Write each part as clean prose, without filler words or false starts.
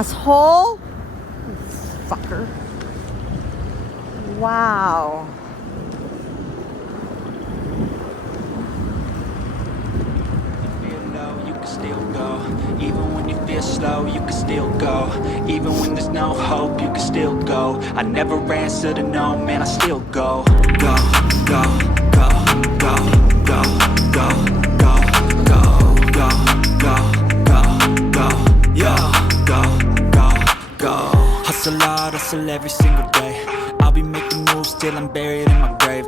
asshole. Fucker. Wow. You can still go, even when you feel slow, you can still go, even when there's no hope, you can still go. I never answer to no, man, I still go. Go, go, go, go, go, go, go, go, go, go, go, go, yo, go, go, go. Hustle hard, hustle every single day. I'll be making moves till I'm buried in my grave.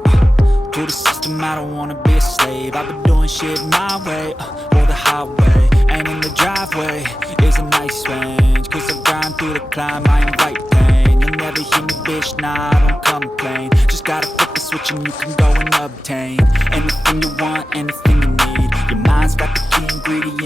To the system, I don't wanna be a slave. I've been doing shit my way, or the highway. And in the driveway is a nice range, cause I grind through the climb, I invite pain. You'll never hear me, bitch, nah, I don't complain. Just gotta flip the switch and you can go and obtain anything you want, anything you need. Your mind's got the key ingredient